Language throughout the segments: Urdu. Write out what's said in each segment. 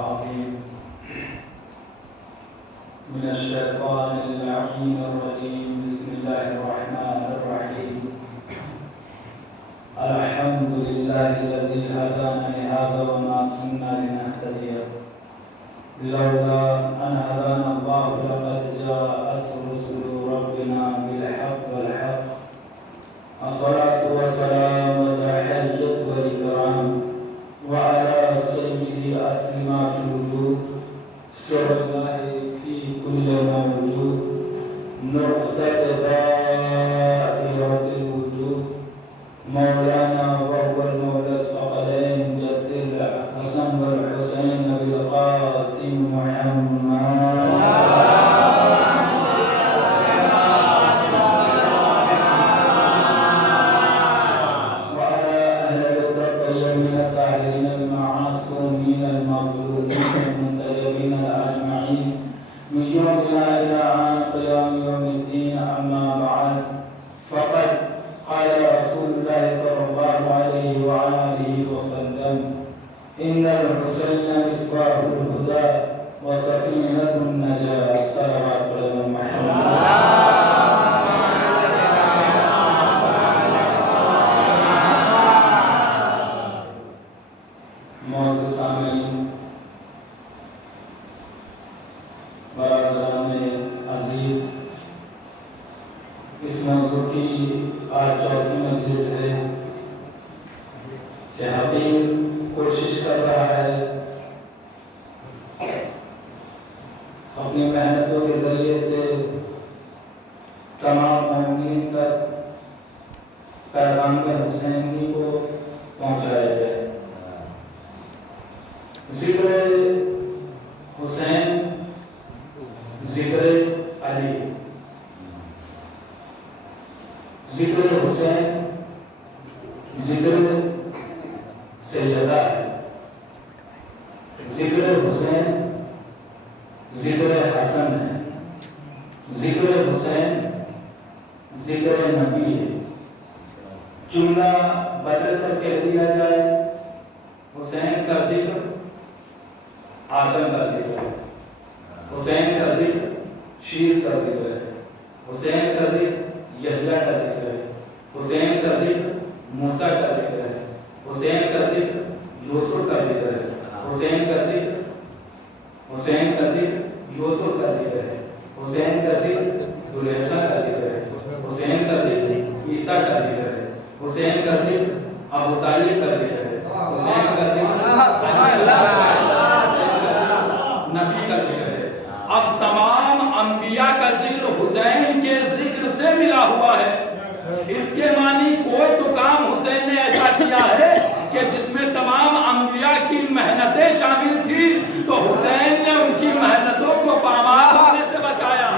العظيم من الشيطان اللعين الرجيم. بسم الله الرحمن الرحيم. الحمد لله الذي هدانا لهذا وما كنا لنهتدي لولا أن هدانا الله لقد جاءت رسل ربنا بالحق والحق. الصلاة والسلام على حجة والإكرام وعلى سيد أسلم في الوجود سر الله في كل موجود نقطة دائرة الوجود مولانا وهو المولى الثقلين جد الحسن والحسين بالقاسم محمد إن الحسين مصباح الهدى وسفينة النجاة. صلوات على محمد. معزز سامعین، برادران عزیز، اس موضوع کی آج چوتھی مجلس ہے کہ حبیب کوشش کر رہا ہے اپنی محنتوں کے ذریعے سے تمام مومنین تک پیغام حسینی کو پہنچایا جائے. ذکر حسین، ذکر علی، ذکر حسین ذکر سیدہ ہے، ذکر حسین ذکر حسن ہے، ذکر حسین ذکر نبی ہے. جملہ بدل کر کہہ دیا جائے حسین کا ذکر آدم کا ذکر ہے، حسین کا ذکر شیش کا ذکر ہے، حسین کا ذکر یحییٰ کا ذکر ہے، حسین کا ذکر موسیٰ کا ذکر ہے، حسین کا ذکر یوسف کا ذکر ہے، حسین کا ذکر یوسف کا ذکر ہے، حسین کا ذکر زلیخا کا ذکر ہے، حسین کا ذکر عیسیٰ کا ذکر ہے، حسین کا ذکر ابو طالب کا ذکر ہے، حسین کا ذکر نبی کا ذکر ہے. اب تمام انبیاء کا ذکر حسین کے ذکر سے ملا ہوا ہے. اس کے معنی کوئی تو کام حسین نے ایسا کیا ہے کہ جس میں تمام انبیاء کی محنتیں شامل تھی تو حسین نے ان کی محنتوں کو پامال ہونے سے بچایا.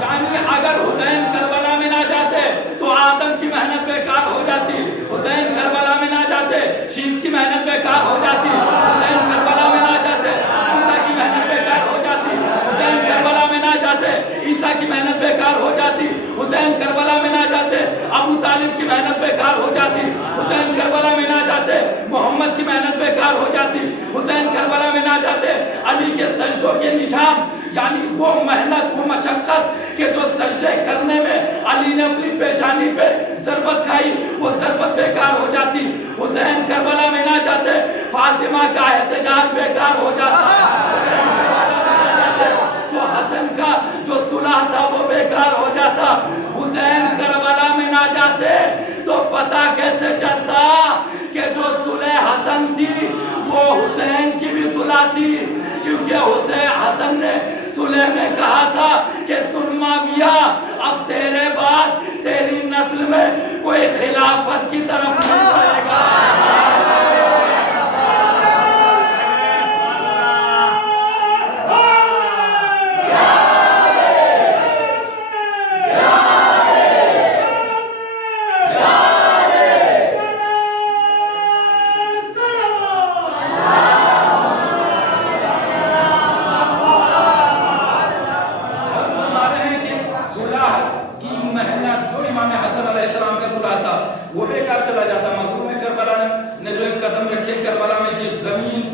یعنی اگر حسین کربلا میں نہ جاتے تو آدم کی محنت بیکار ہو جاتی، حسین کربلا میں نہ جاتے شیش کی محنت بیکار ہو جاتی، حسین کربلا میں نہ جاتے عیسیٰ کی محنت بیکار ہو جاتی، حسین کربلا میں نہ جاتے عیسیٰ کی محنت بیکار ہو جاتی، حسین کربلا میں نہ جاتے ابو طالب کی محنت بیکار ہو جاتی، حسین کربلا میں نہ جاتے محمد کی محنت بیکار ہو جاتی، حسین کربلا میں نہ جاتے علی کے سجدوں کے نشان، یعنی وہ محنت وہ مشقت کہ جو سجدے کرنے میں علی نے اپنی پیشانی پہ ضربت کھائی وہ ضربت بیکار ہو جاتی. حسین کربلا میں نہ جاتے فاطمہ کا احتجاج بیکار ہو جاتا، حسین کربلا میں نہ جاتے تو حسن کا جو صلح تھا وہ بیکار ہو جاتا. حسین کربلا میں نہ جاتے تو پتہ کیسے چلتا کہ جو صلح حسن تھی وہ حسین کی بھی صلح تھی، کیونکہ حسین حسن نے صلح میں کہا تھا کہ سن معاویہ اب تیرے بعد تیری نسل میں کوئی خلافت کی طرف نہیں جائے گا.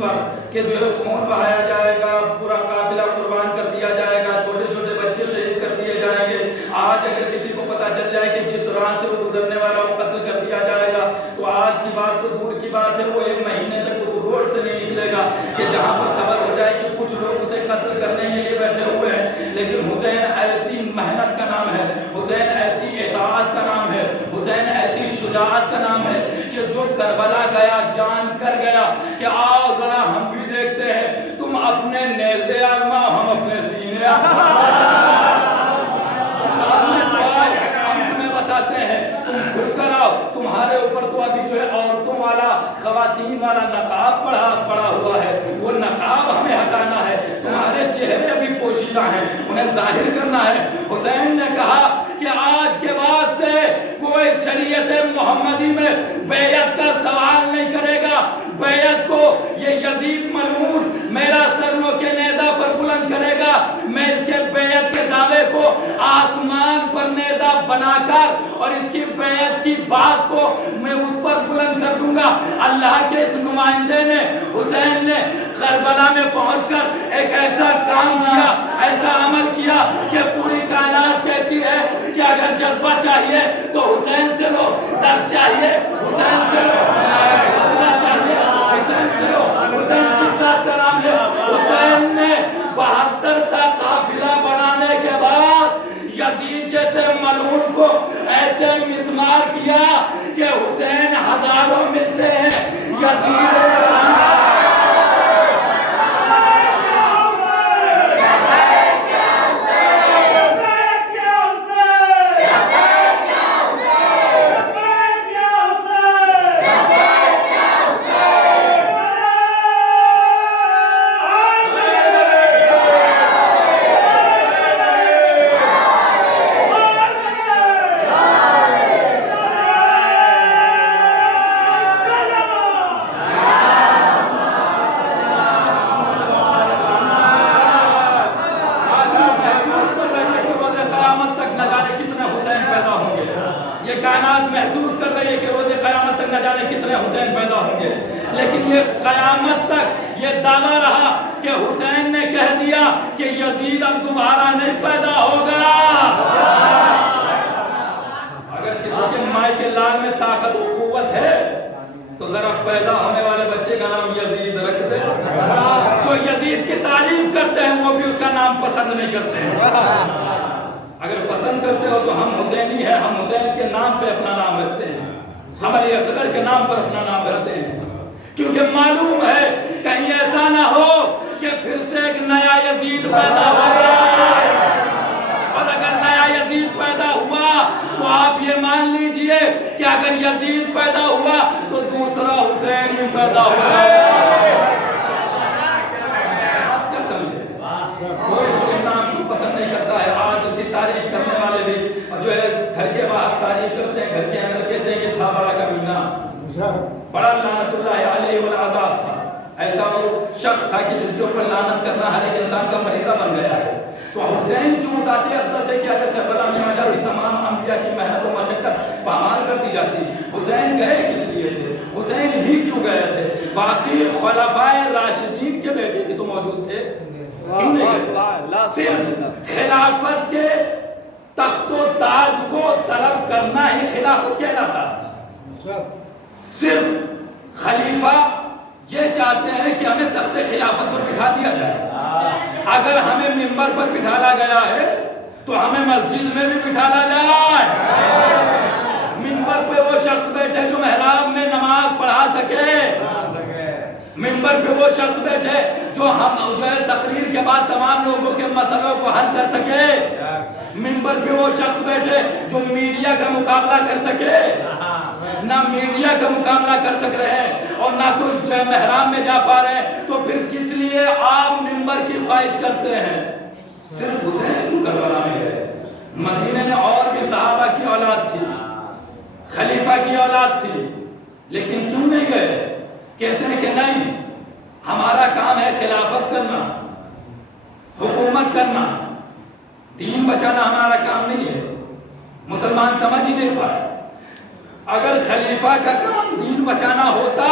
پر کہ جو ہے خون بہایا جائے گا، پورا قافلہ قربان کر دیا جائے گا، چھوٹے چھوٹے بچے شہید کر دیے جائیں گے. آج اگر کسی کو پتہ چل جائے کہ جس راہ سے وہ گزرنے والا وہ قتل کر دیا جائے گا تو آج کی بات تو دور کی بات ہے، وہ 1 مہینے تک اس روڈ سے نہیں نکلے گا کہ جہاں پر خبر ہو جائے کہ کچھ لوگ اسے قتل کرنے کے لیے بیٹھے ہوئے ہیں. لیکن حسین ایسی محنت کا نام ہے، حسین ایسی اطاعت کا نام ہے، حسین ایسی شجاعت کا نام ہے کہ جو کربلا گیا جان کر گیا کہ آؤ ذرا ہم بھی دیکھتے ہیں، تم اپنے نیزے آزماؤ ہم اپنے سینے آزماؤ، سامنے تو آؤ ہم تمہیں بتاتے ہیں، تم کھل کر آؤ. تمہارے اوپر تو ابھی جو ہے عورتوں والا خواتین والا نقاب پڑا ہوا ہے، وہ نقاب ہمیں ہٹانا ہے. تمہارے چہرے ابھی پوشیدہ ہیں، انہیں ظاہر کرنا ہے. حسین نے کہا کہ آج کے بعد سے کوئی شریعت محمدی میں بیعت کا سوال نہیں کرے گا. بیعت کو یہ یزید ملعون میرا سر نو کے نیزہ پر بلند کرے گا، میں اس کے بیعت کے دعوے کو آسمان پر نیزہ بنا کر اور اس کی بیعت کی بات کو میں اس پر بلند کر دوں گا. اللہ کے اس نمائندے نے، حسین نے کربلا میں پہنچ کر ایک ایسا کام کیا، ایسا عمل کیا کہ پوری کائنات کہتی ہے کہ اگر جذبہ چاہیے تو حسین سے لو، درس چاہیے حسین سے لو، اگر حوصلہ چاہیے حسین سے لو. حسین کس ذات کا نام ہے؟ حسین نے 72 کا قافلہ بنانے کے بعد یزید جیسے ملعون کو ایسے مسمار کیا کہ حسین ہزاروں ملتے ہیں، یزید محسوس کر رہی ہے کہ روز قیامت تک نہ جانے کتنے حسین پیدا ہوں گے. لیکن یہ قیامت تک یہ دعویٰ رہا کہ حسین نے کہہ دیا کہ یزید اب دوبارہ نہیں پیدا ہوگا. اگر کسی کے مائے کے لال میں طاقت و قوت ہے تو ذرا پیدا ہونے والے بچے کا نام یزید رکھ دے. جو یزید کی تعریف کرتے ہیں وہ بھی اس کا نام پسند نہیں کرتے ہیں. اگر پسند کرتے ہو تو ہم حسینی ہیں، ہم حسین کے نام پہ اپنا نام رکھتے ہیں، ہم علی اصغر کے نام پر اپنا نام رکھتے ہیں، کیونکہ معلوم ہے کہیں ایسا نہ ہو کہ پھر سے ایک نیا یزید پیدا ہو گیا. اور اگر نیا یزید پیدا ہوا تو آپ یہ مان لیجئے کہ اگر یزید پیدا ہوا تو دوسرا حسین بھی پیدا ہوا. آپ کیا سمجھے؟ کوئی اس کے نام کو پسند نہیں کرتا ہے. آج اس کی تعریف کرنے والے بھی جو ہے گھر کے باہر تعریف کرتے ہیں، گھر کے اندر کہتے ہیں کہ تھا بڑا کمینہ، بڑا لعنت اللہ علیہ والعذاب تھا. ایسا وہ شخص تھا کہ جس کے اوپر لعنت کرنا ہر ایک انسان کا فریضہ بن گیا ہے. تو حسین کیوں ذاتی اقدس ہے کہ اگر کربلا میں آ جاتی تمام انبیاء کی محنت و مشقت پامال کر دی جاتی. حسین گئے کس لیے تھے؟ حسین ہی کیوں گئے تھے؟ باقی خلفائے راشدین کے بیٹے بھی تو موجود تھے. صرف خلافت کے تخت و تاج کو طلب کرنا ہی خلافت کہلاتا. صرف خلیفہ یہ چاہتے ہیں کہ ہمیں تخت خلافت پر بٹھا دیا جائے. اگر ہمیں منبر پر بٹھالا گیا ہے تو ہمیں مسجد میں بھی بٹھالا جائے. منبر پہ وہ شخص بیٹھے جو محراب میں نماز پڑھا سکے، منبر پہ وہ شخص بیٹھے جو ہے تقریر کے بعد تمام لوگوں کے مسئلوں کو حل کر سکے، منبر پہ وہ شخص بیٹھے جو میڈیا کا مقابلہ کر سکے. نہ میڈیا کا مقابلہ کر سک رہے ہیں اور نہ تو جو ہے محراب میں جا پا رہے ہیں، تو پھر کس لیے آپ منبر کی خواہش کرتے ہیں؟ صرف حسین کیوں کربلا میں گئے؟ مدینے میں اور بھی صحابہ کی اولاد تھی، خلیفہ کی اولاد تھی، لیکن کیوں نہیں گئے؟ کہتے ہیں کہ نہیں، ہمارا کام ہے خلافت کرنا، حکومت کرنا، دین بچانا ہمارا کام نہیں ہے. مسلمان سمجھ ہی نہیں پائے. اگر خلیفہ کا کام دین بچانا ہوتا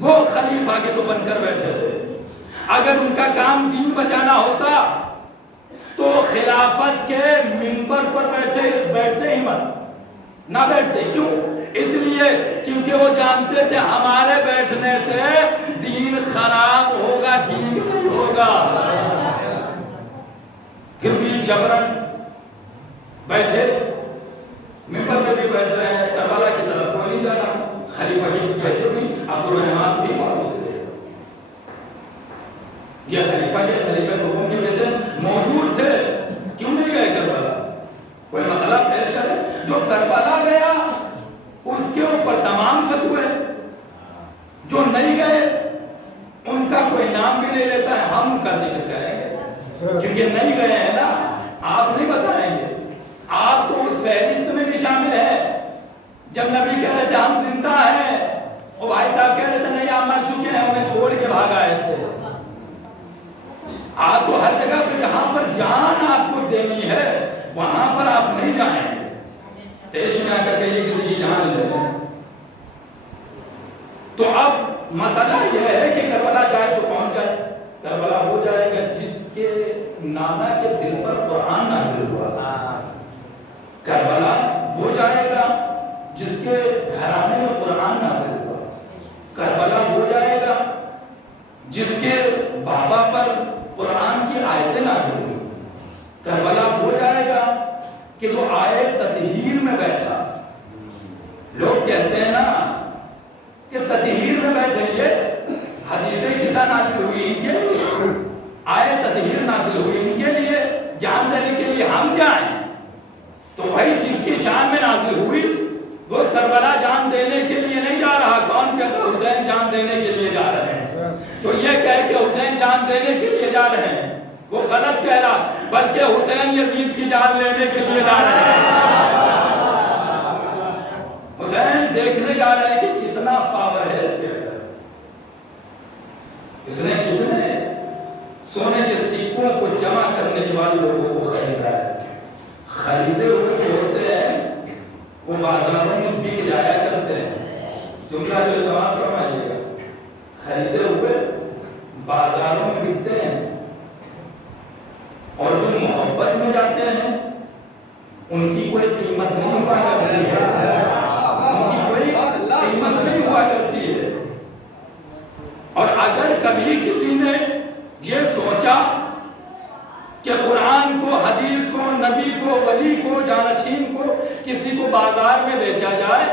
وہ خلیفہ کے تو بن کر بیٹھے تھے. اگر ان کا کام دین بچانا ہوتا تو خلافت کے منبر پر بیٹھتے ہی مت نہ بیٹھتے. کیوں؟ اس لیے کیونکہ وہ جانتے تھے ہمارے بیٹھنے سے دین خراب ہوگا، ٹھیک نہیں ہوگا. پھر بھی جبرن بیٹھے، منبر پہ بھی بیٹھ رہے ہیں، کربلا کی طرف کوئی نہیں جا رہا. خلیفہ کی بیٹھے بھی عبدالرحمن بھی موجود تھے. یہ خلیفہ کو حکم کے بیٹے موجود تھے، کیوں نہیں گئے کربلا؟ کوئی مسئلہ پیش کرے. جو کربلا گیا اس کے اوپر تمام فتوے، جو نہیں گئے ان کا کوئی نام بھی نہیں لیتا ہے. ہم ان کا ذکر کریں گے کیونکہ نہیں گئے ہیں نا، آپ نہیں بتائیں گے. آپ تو اس فہرست میں بھی شامل ہیں. جب نبی کہہ رہے تھے ہم زندہ ہیں، وہ بھائی صاحب کہہ رہے تھے نہیں آپ مر چکے ہیں، انہیں چھوڑ کے بھاگ آئے تھے. آپ تو ہر جگہ پہ جہاں پر جان آپ کو دینی ہے وہاں پر آپ نہیں جائیں گے. دیش میں آ کر کے یہ کسی کی جان لے. تو اب مسئلہ یہ ہے کہ کربلا جائے تو کون جائے؟ کربلا وہ جائے گا جس کے نانا کے دل پر قرآن نازل ہوا. کربلا وہ جائے گا جس کے گھرانے میں قرآن نازل ہوا. کربلا وہ جائے گا جس کے بابا پر قرآن کی آیتیں نازل ہوئی. کربلا وہ جائے گا کہ وہ آیت تطہیر میں بیٹھا. لوگ کہتے ہیں نا کہ تطہیر میں بیٹھے، یہ حدیثیں قصہ نازل ہوئی ان کے لیے، آیت تطہیر نازل ہوئی ان کے لیے، جان دینے کے لیے ہم جائیں. تو بھائی جس کی شان میں نازل ہوئی وہ کربلا جان دینے کے لیے نہیں جا رہا. کون کہتا حسین جان دینے کے لیے جا رہے ہیں؟ جو یہ کہے کہ حسین جان دینے کے لیے جا رہے ہیں وہ غلط کہہ رہا، بلکہ حسین یزید کی جان لینے کے لیے جا رہے ہیں. حسین دیکھنے جا رہے ہیں کہ کتنا پاور ہے اس کے اندر. اس نے کتنے سونے کے سکوں کو جمع کرنے کے بعد لوگوں کو خریدا ہے. خریدے ہوئے جو ہوتے ہیں وہ بازاروں میں بک جایا کرتے ہیں. جملہ جو سماعت فرمائیے گا، خریدے ہوئے بازاروں میں بکتے ہیں، اور جو محبت میں جاتے ہیں ان کی کوئی قیمت نہیں ہوا کرتی ہے. ان کی کوئی قیمت نہیں ہوا کرتی ہے. اور اگر کبھی کسی نے یہ سوچا کہ قرآن کو، حدیث کو، نبی کو، ولی کو، جانشین کو کسی کو بازار میں بیچا جائے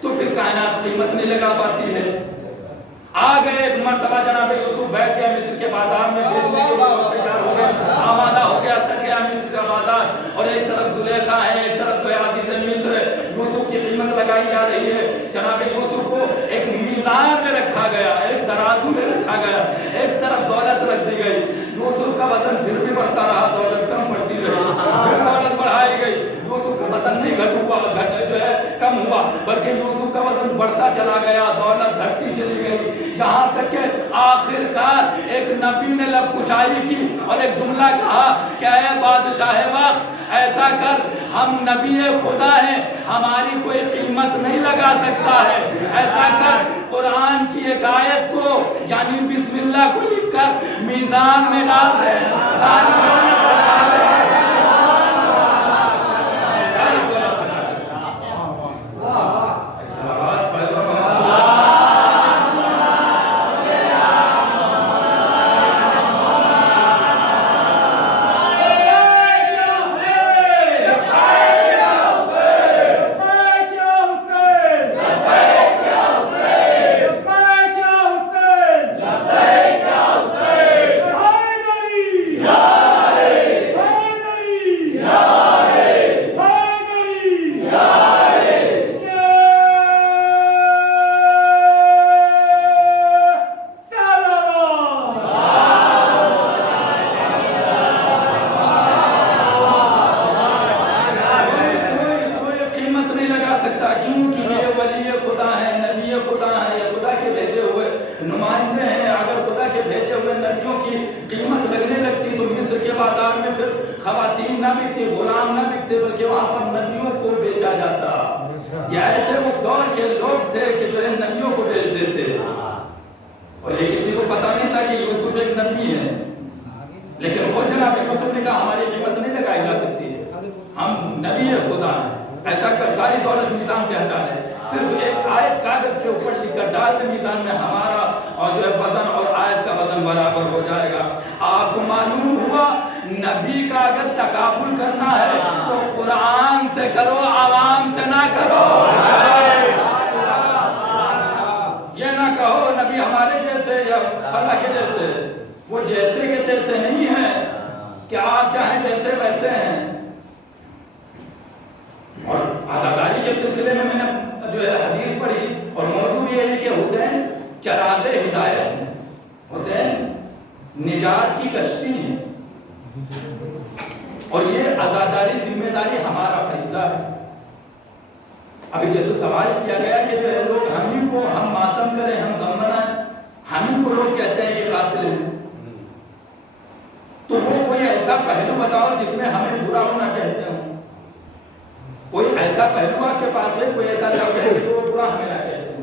تو پھر کائنات قیمت نہیں لگا پاتی ہے. آ گئے ایک مرتبہ جناب یوسف بیٹھ گئے مصر کے بازار میں بیچنے کے لیے تیار ہو گئے، آمادہ ہو گیا، سج گیا مصر کا بازار. اور ایک طرف زلیخا ہے، ایک طرف جو ہے عزیز مصر ہے. یوسف کی قیمت لگائی جا رہی ہے. جناب یوسف کو ایک میزان میں رکھا گیا، ایک ترازو میں رکھا گیا، ایک طرف دولت رکھ دی گئی. یوسف کا وزن پھر بھی بڑھتا رہا، دولت کم پڑتی رہی. پھر دولت بڑھائی گئی، یوسف کا وزن نہیں جو ہے کم ہوا، بلکہ یوسف کا وزن بڑھتا چلا گیا، دولت گھٹتی چلی گئی. یہاں تک کہ آخر کار ایک نبی نے لب کشائی کی اور ایک جملہ کہا کہ اے بادشاہ وقت ایسا کر، ہم نبی خدا ہیں، ہماری کوئی قیمت نہیں لگا سکتا ہے. ایسا کر قرآن کی ایک آیت کو یعنی بسم اللہ کو لکھ کر میزان میں ڈال دے. اگر ڈال دے میزان میں ہمارا اور جو ہے وزن اور آیت کا وزن برابر ہو جائے گا. آپ کو معلوم ہوا نبی کا اگر تقابل کرنا ہے تو قرآن سے کرو, عوام سے نہ کرو. یہ نہ کہو نبی ہمارے جیسے یا فلاں کے جیسے, وہ جیسے کے تیسے نہیں ہے کہ آپ چاہیں جیسے ویسے ہیں. اور عزاداری کے سلسلے میں نے جو ہے حدیث پڑھی اور موضوع یہ ہے کہ حسین چراغ ہدایت ہیں, حسین نجات کی کشتی ہیں, اور یہ عزاداری ذمہ داری ہمارا فریضہ ہے. ابھی جیسے سوال کیا گیا کہ جو ہے لوگ ہمیں کو ہم ماتم کریں, ہم غم منائیں, ہمیں کو لوگ کہتے ہیں کہ قاتل ہیں, تو وہ کوئی ایسا پہلو بتاؤ جس میں ہمیں برا ہونا کہتے ہوں. کوئی ایسا پہلو آپ کے پاس ہے, کوئی ایسا لفظ ہے جو برا ہمیں نہ کہتے ہیں.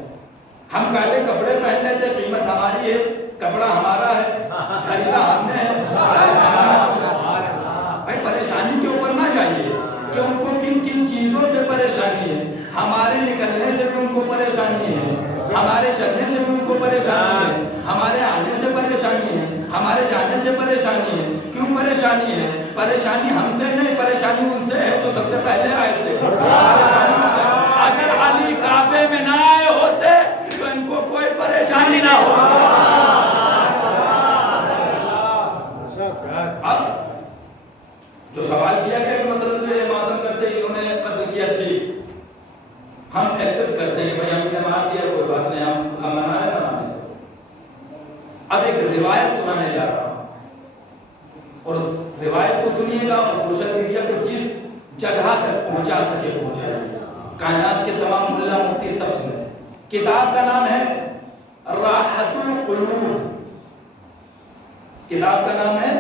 ہم کالے کپڑے پہن لیتے, قیمت ہماری ہے, کپڑا ہمارا ہے, خریدا ہم نے ہے. بھائی پریشانی کے اوپر نہ جائیے کہ ان کو کن کن چیزوں سے پریشانی ہے. ہمارے نکلنے سے بھی ان کو پریشانی ہے, ہمارے چلنے سے بھی ان کو پریشانی ہے, ہمارے آنے سے پریشانی ہے, ہمارے جانے سے پریشانی ہے. کیوں پریشانی ہے؟ پریشانی ہم سے نہیں, پریشانی ان سے ہے جو سب سے پہلے آئے تھے. اگر علی کعبے میں نہ آئے ہوتے تو ان کو کوئی پریشانی نہ ہوتی. اب جو سوال کیا گیا کہ مثلا یہ ماتم کرتے انہوں نے قتل کیا تھی, ہم ایکسپٹ کرتے ہیں کہ بھائی ہم نے مار دیا, کوئی بات نہیں, ہم منا رہے ہیں. اب ایک روایت سنانے جا رہا ہوں, اور اس روایت کو سنیے گا اور سوشل میڈیا کو جس جگہ تک پہنچا سکے پہنچائے. کائنات کے تمام ملا مفتی سب سنیں. کتاب کا نام ہے راحت القلوب. کتاب کا نام ہے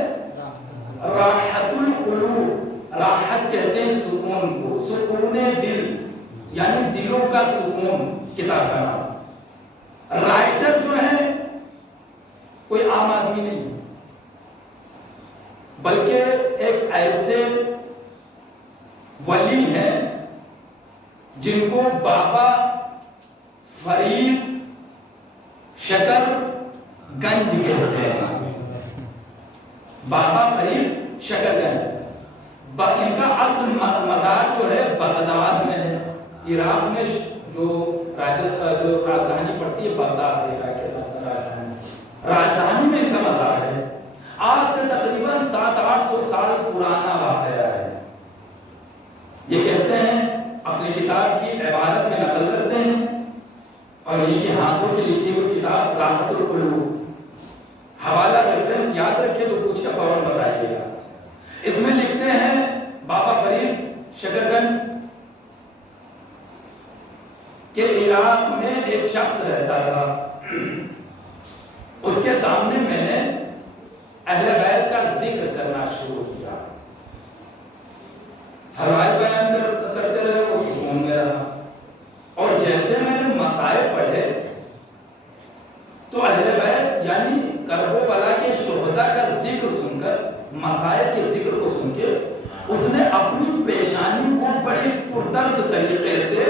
راحت القلوب. راحت کہتے ہیں سکون کو, سکون دل یعنی دلوں کا سکون. کتاب کا نام. رائٹر جو ہے کوئی عام آدمی نہیں, بلکہ ایک ایسے ولی ہیں جن کو بابا فرید شکر گنج کہتے ہیں. بابا فرید شکر گنج. ان کا اصل مدار جو ہے بغداد میں ہے, عراق میں. جو راجدھانی پڑتی ہے بغداد ہے, راجدھانی میں ان کا مزار ہے. آج سے تقریباً 700-800 سال پرانا واقعہ ہے. یہ کہتے ہیں, اپنی کتاب کی عبارت میں نقل کرتے ہیں, اور ان کی ہاتھوں کی لکھی ہوئی کتاب راحت القلوب. حوالہ ریفرنس یاد رکھے تو پوچھ کے فوراً بتائیے گا. اس میں لکھتے ہیں بابا فرید شکر گنج کہ عراق میں ایک شخص رہتا تھا, اس کے سامنے میں نے اہل بیت کا ذکر کرنا شروع کیا. فرائض بیان کرتے رہے, وہ سکون میں رہا. اور جیسے میں نے مسائل پڑھے تو اہل بیت یعنی کرب و بلا کے شہداء کا ذکر سن کر, مسائل کے ذکر کو سن کے, اس نے اپنی پیشانی کو بڑے پردرد طریقے سے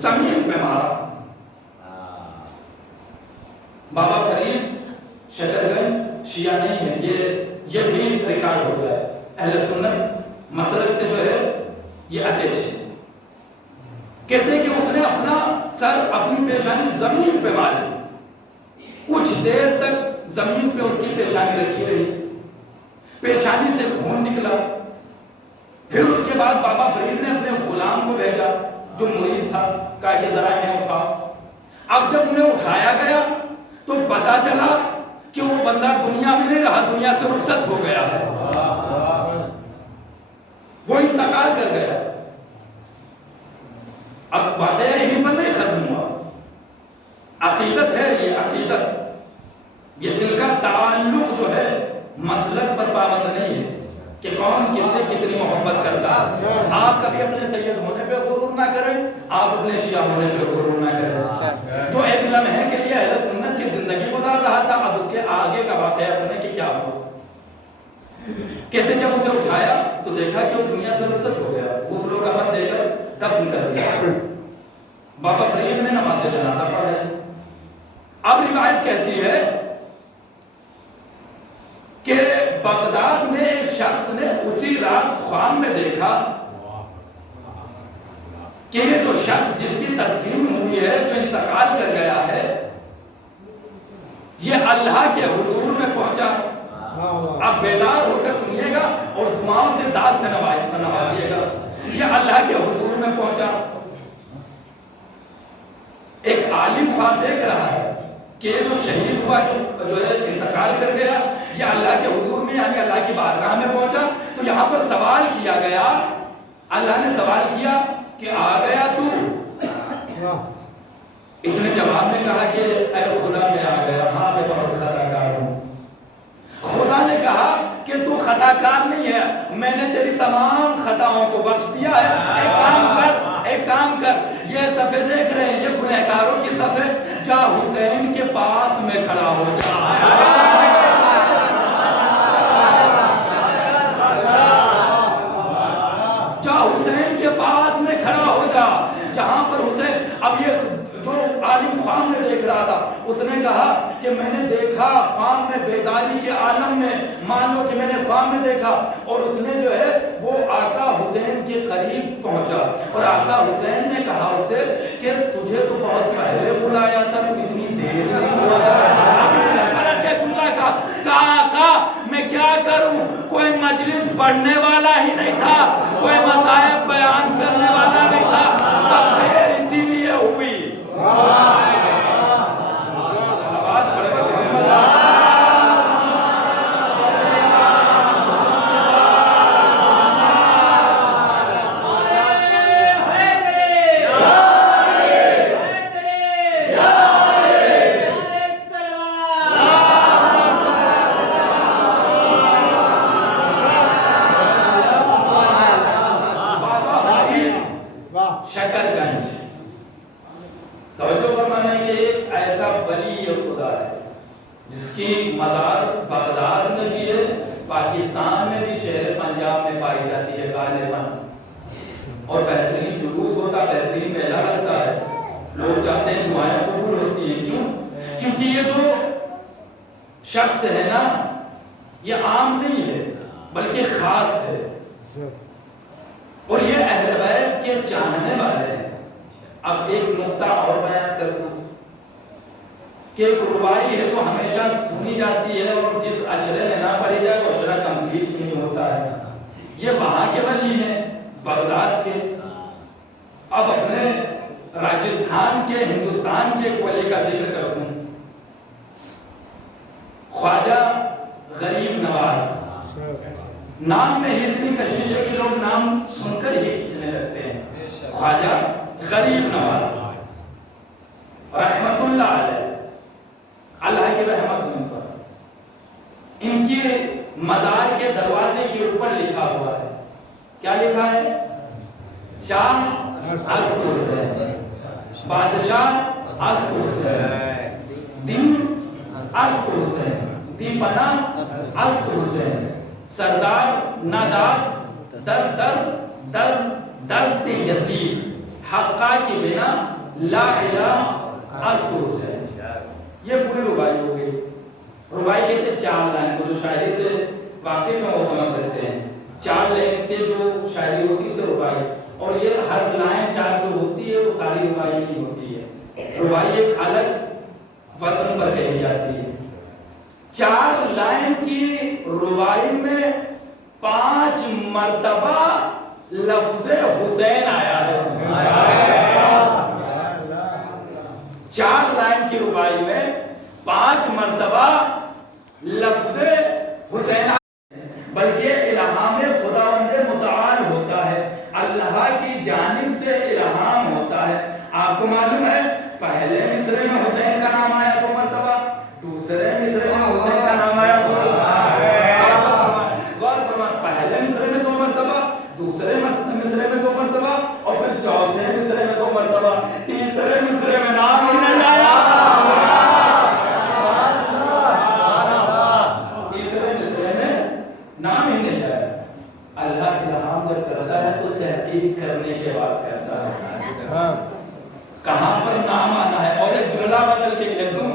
زمین پہ مارا. بابا فرید شکر گنج شیعہ نہیں ہے, یہ بھی ریکارڈ ہو گیا ہے. اہل سنت مسلک سے جو ہے یہ اٹیچ ہے. کہتے ہیں کہ اس نے اپنا سر, اپنی پیشانی زمین پہ ماری. کچھ دیر تک زمین پہ اس کی پیشانی رکھی رہی, پیشانی سے خون نکلا. پھر اس کے بعد بابا فرید نے اپنے غلام کو بھیجا جو مرید تھا, کہا کہ ذرا انہیں اٹھاؤ. اب جب انہیں اٹھایا گیا تو پتا چلا کہ وہ بندہ دنیا میں نہیں رہا, دنیا سے رخصت ہو گیا ہے, وہ انتقال کر گیا. اب واقعہ یہیں پر نہیں ختم ہوا, عقیدت ہے یہ عقیدت, یہ دل کا تعلق جو ہے مسلک پر پابند نہیں ہے کہ کون کس سے کتنی محبت کرتا ہے. آپ کبھی اپنے سید ہونے پہ غرور نہ کریں, آپ اپنے شیعہ ہونے پہ غرور نہ کریں. جو ایک لمحے کے لیے اہل سنت کی زندگی گزار رہا تھا, اب اس کے آگے کا واقعہ سنیں کہ کیا ہوا. کہتے جب اسے اٹھایا تو دیکھا کہ وہ دنیا سے رخصت ہو گیا, غسل و کفن دے کر دفن کر دیا. بابا فرید نے نماز جنازہ پڑھا. اب روایت کہتی ہے کہ بغداد میں ایک شخص نے اسی رات خواب میں دیکھا کہ یہ جو شخص جس کی تدفین ہوئی ہے، جو انتقال کر گیا ہے، یہ اللہ کے حضور میں پہنچا. آپ بیدار ہو کر سنیے گا اور دعاؤں سے داد سے نوازیے گا. یہ اللہ کے حضور میں پہنچا. ایک عالم خواب دیکھ رہا ہے کہ یہ جو شہید ہوا، جو ہے انتقال کر گیا، یہ اللہ کے حضور میں یعنی اللہ کی بارگاہ میں پہنچا. تو یہاں پر سوال کیا گیا، اللہ نے سوال کیا کہ آ گیا تو؟ اس نے جواب میں کہا کہ اے خدا میں آ گیا، ہاں میں بہت خطا کار ہوں. خدا نے کہا کہ تو خطا کار نہیں ہے، میں نے تیری تمام خطاؤں کو بخش دیا ہے. ایک کام کر، یہ صفحے دیکھ رہے ہیں، یہ گنہگاروں کی صفحے، جا حسین کے پاس میں کھڑا ہو جا. جا حسین کے پاس میں کھڑا ہو جا، جہاں پر حسین. اب یہ جو عالم خواب میں دیکھ رہا تھا، اس نے کہا کہ میں نے دیکھا خواب میں، بیداری کے عالم میں، مان لو کہ میں نے خواب میں دیکھا. اور اس نے جو ہے وہ آقا حسین کے قریب پہنچا اور آقا حسین نے کہا اسے کہ تجھے تو بہت پہلے بلایا تھا، تو اتنی دیر نہیں ہوا. اب اس نے پلٹ کے جملہ کہا آقا میں کیا کروں، کوئی مجلس پڑھنے والا ہی نہیں تھا، کوئی مصائب بیان کرنے والا نہیں تھا، بس دیر اسی لیے ہوئی. اور بہترین جلوس ہوتا، بہترین میلہ لگتا ہے، لوگ جاتے ہیں، دعائیں قبول ہوتی ہیں. کیوں؟ کیونکہ یہ جو شخص ہے نا، یہ عام نہیں ہے بلکہ خاص ہے، اور یہ اہل بیت کے چاہنے والے ہیں. اب ایک نقطہ اور بیان کر دوں کہ ایک ربائی ہے جو ہمیشہ سنی جاتی ہے اور جس عشرے میں نہ پڑھی جائے وہ عشرہ کمپلیٹ نہیں ہوتا ہے. یہ وہاں کے ولی ہیں، بغداد کے. اب اپنے راجستھان کے، ہندوستان کے ایک ولی کا ذکر کروں، خواجہ غریب نواز. نام میں ہی اتنی کشش ہے کہ لوگ نام سن کر ہی کھینچنے لگتے ہیں. خواجہ غریب نواز رحمت اللہ علیہ، اللہ کی رحمت ان پر. ان کے مزار کے دروازے کے اوپر لکھا ہوا ہے، کیا لکھا ہے؟ شاہ اشق حسین، بادشاہ اشق حسین، دین اشق حسین، دیپنا اشق حسین، سردار نادار در در در دست یزید، حقا کی بنا لا الہ اشق حسین. یہ پوری ربائی ہو گئی. ربائی کہتے ہیں 4 لائن کو، جو شاعری سے واقف ہیں وہ سمجھ سکتے ہیں. 4 لائن کے جو شاعری ہوتی ہے اسے ربائی. اور یہ ہر لائن 4 جو ہوتی ہے وہ ساری ربائی نہیں ہوتی ہے. ربائی ایک الگ وزن پر کہی جاتی ہے. 4 لائن کی ربائی میں 5 مرتبہ لفظ حسین آیا ہے. 4 لائن کی ربائی میں 5 مرتبہ لفظ حسین، بلکہ الہام خداوند متعال ہوتا ہے، اللہ کی جانب سے الہام ہوتا ہے. آپ کو معلوم ہے پہلے مصرے میں حسین کا نام آیا 2 مرتبہ، دوسرے مصرے میں حسین کا نام آیا 2 مرتبہ. غور فرمائیں، پہلے مصرے میں 2 مرتبہ، دوسرے مصرے میں 2 مرتبہ، اور پھر چوتھے مصرے میں 2 مرتبہ، تیسرے مصرے میں نام ہی نہیں آیا. نام ہی نہیں ہے. اللہ الہام جب کرتا ہے تو تحقیق کرنے کے بعد کرتا ہے کہاں پر نام آنا ہے. اور ایک جملہ بدل کے کہہ دوں،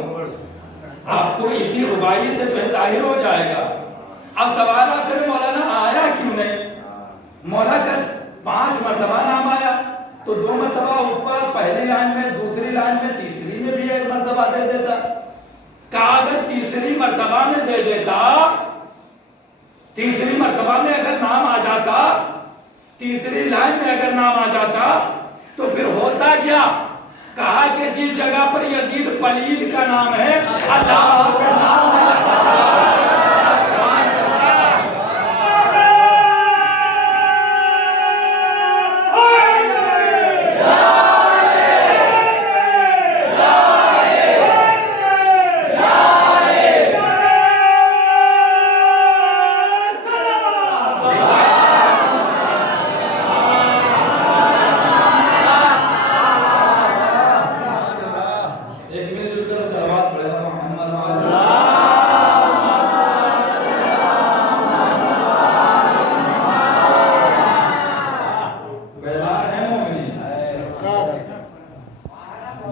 آپ کو اسی ربائی سے ظاہر ہو جائے گا۔ اب سوال آ کر مولانا آیا کیوں نہیں؟ مولا کا 5 مرتبہ نام آیا تو 2 مرتبہ اوپر پہلی لائن میں، دوسری لائن میں، تیسری میں بھی 1 مرتبہ دے دیتا۔ کہا اگر تیسری مرتبہ میں دے دیتا، تیسری مرتبہ میں اگر نام آ جاتا، تیسری لائن میں اگر نام آ جاتا تو پھر ہوتا کیا؟ کہا کہ جس جگہ پر یزید پلید کا نام ہے اللہ کا نام ہے۔